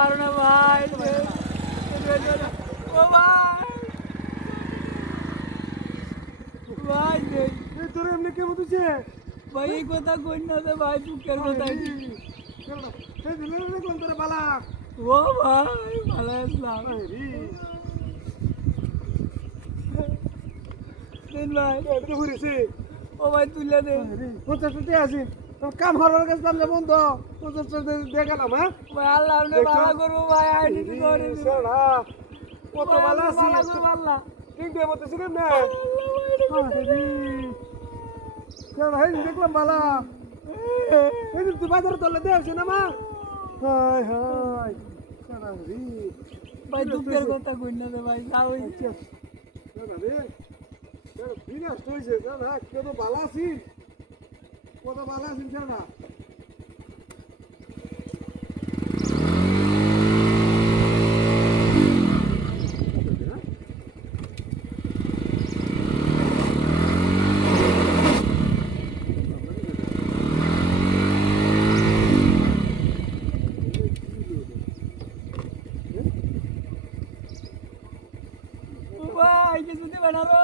মারো না ভাই ও ভাই ভাই তোর এমনি কেমন তুছে ভাই এই কথা কই না তো ভাই দুঃখের কথা সেই দিলে কোন তোর বালা ও ভাই ভালো আসলাম দেন ভাই এটা ঘুরেছে ও ভাই তুলে দে 50 টাকা আছে কাম হওয়ার কাছে দাম যাবো তো 50 টাকা দেখালাম হ্যাঁ ভাই আল্লাহ আপনি ভালো করবো ভাই আইডি করে কত ভালো আছি আল্লাহ ঠিক দিয়ে বলতেছিলাম না দেখলাম বালা এই তুই বাজারে তোলে দেখছি না মা হাই হাই ভাই দুঃখের কথা কই না রে ভাই যাও কত ভালো আছি কত ভালো আছি না ভাই কিছু দিবে না রো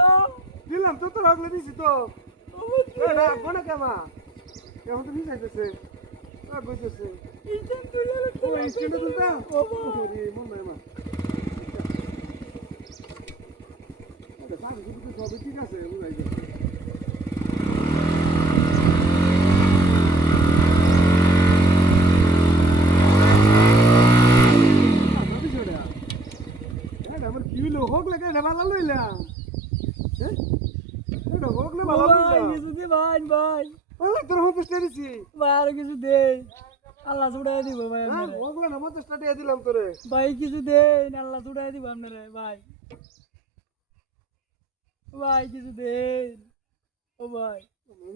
দিলাম তো তো লাগলে দিছি তো এটা কোনে কেমা এখন তো নিয়ে যাইতেছে বুঝতেছে ইনস্ট্যান্ট তুলে ও স্টুডেন্ট তুলতা ওরে মন নাই মা এটা পানি কিন্তু সবই ঠিক আছে বুঝাই গেছে আমার কি হলো হোক লাগে এটা ভালো লইলাম হ্যাঁ এটা হোক না ভালো ভাই লইলাম কিছু দি ভাই ভাই ভালো তোর হোক স্টেরিছি ভাই আর কিছু দে আল্লাহ ছুড়াই দিব ভাই হ্যাঁ আপনারে হোক না মত স্টার্ট দিলাম তোরে ভাই কিছু দে আল্লাহ ছুড়াই দিব আপনারে ভাই ভাই কিছু দে ও ভাই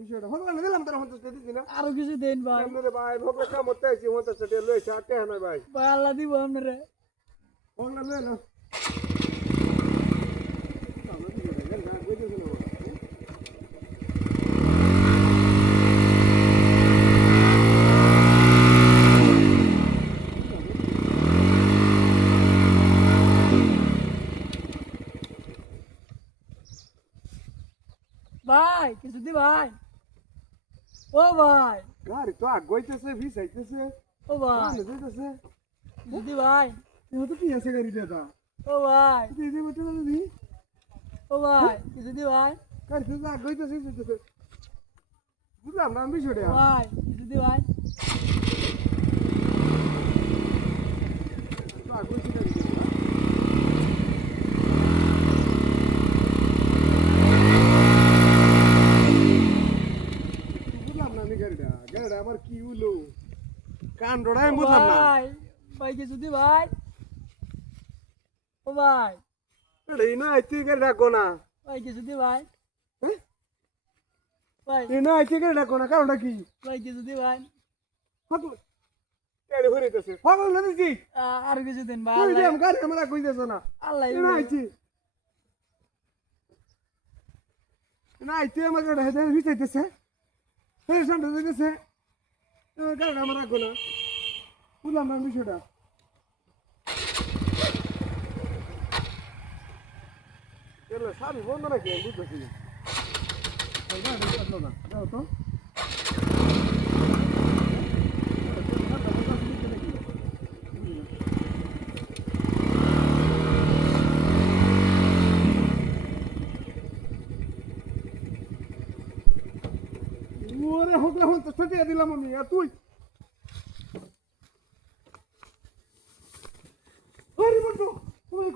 বিষয়টা হোক না দিলাম তোর মত স্টার্ট না আরো কিছু দেন ভাই আপনারে ভাই হোক না কাম হতে আইছি মত স্টার্ট লইছে আটে না ভাই ভাই আল্লাহ দিব আপনারে হোক না লইলো ভাই কিছু দি ভাই ও ভাই গাড়ি তো আগইতেছে ভিসাইতেছে ও ভাই আনে যাইতেছে কিছু দি ভাই এও তো কি আছে গাড়ি দাদা ও ভাই তুই দে মত না দি ও ভাই কিছু দি ভাই গাড়ি তো আগইতেছে ভিসাইতেছে বুঝলাম না বিষয়টা ভাই কিছু দি ভাই তো আগইছে গাড়ি বুঝলাম না আমি গাড়িটা আবার কি হলো কান্ডটা আমি বুঝলাম না ভাই ভাই কিছু দি ভাই ও ভাই এই না আইতে গাড়ি রাখো না ভাই কিছু দি ভাই হ্যাঁ ভাই এই না আইতে গাড়ি রাখো না কারণটা কি ভাই কিছু দি ভাই পাগল গাড়ি ঘুরিতেছে পাগল না দিছি আর কিছু দিন ভাই তুই আল্লাহ দেম গাড়ি আমরা কইতেছ না আল্লাহ এই না আইছি না আইতে আমার গাড়ি হেদে ভিচাইতেছে এই সামনে দিতেছে গাড়ি আমরা রাখো না বুঝলাম না বিষয়টা এলে সারি বন্ধ নাকি আমি বুঝতেছি না যাও তো ওরে হোকলা হন তো ছটিয়ে দিলাম আমি আর তুই আরে বন্ধু ওরে